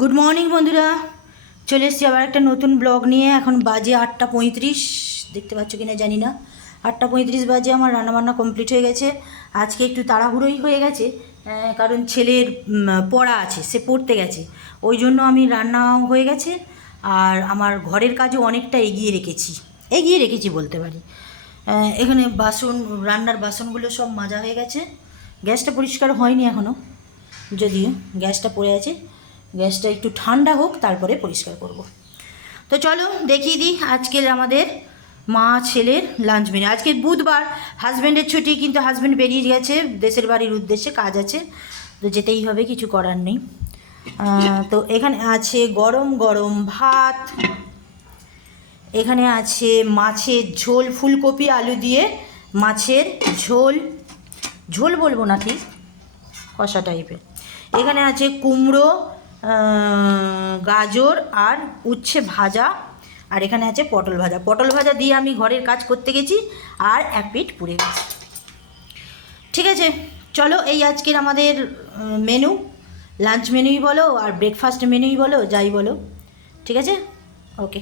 Good morning বন্ধুরা, চলে এসেছি আবার একটা নতুন ব্লগ নিয়ে। এখন বাজে 8:35, দেখতে পাচ্ছ কিনা জানি না। 8:35 বাজে, আমার রান্নাবান্না কমপ্লিট হয়ে গেছে। আজকে একটু তাড়াহুড়োই হয়ে গেছে, কারণ ছেলের পড়া আছে, সে পড়তে গেছে, ওই জন্য আমি রান্নাও হয়ে গেছে। আর আমার ঘরের কাজও অনেকটা এগিয়ে রেখেছি বলতে পারি। এখানে রান্নার বাসনগুলো সব মাজা হয়ে গেছে। গ্যাসটা পরিষ্কার হয়নি এখনও, যদিও গ্যাসটা পড়ে আছে। গ্যাসটা একটু ঠান্ডা হোক, তারপরে পরিষ্কার করব। তো চলো দেখিয়ে দিই আজকের আমাদের মা ছেলের লাঞ্চ মেনু। আজকে বুধবার, হাজব্যান্ডের ছুটি, কিন্তু হাজব্যান্ড বেরিয়ে গেছে দেশের বাড়ির উদ্দেশ্যে, কাজ আছে, তো যেতেই হবে, কিছু করার নেই। তো এখানে আছে গরম গরম ভাত, এখানে আছে মাছের ঝোল, ফুলকপি আলু দিয়ে মাছের ঝোল, ঝোল বলবো না ঠিক, কষা টাইপের। এখানে আছে কুমড়ো, গাজর আর উচ্ছে ভাজা। আর এখানে আছে পটল ভাজা। পটল ভাজা দিয়ে আমি ঘরের কাজ করতে গেছি, আর এক পিঠ পুড়ে গেছে। ঠিক আছে, চলো, এই আজকের আমাদের মেনু, লাঞ্চ মেনুই বলো আর ব্রেকফাস্ট মেনুই বলো, যাই বলো। ঠিক আছে, ওকে।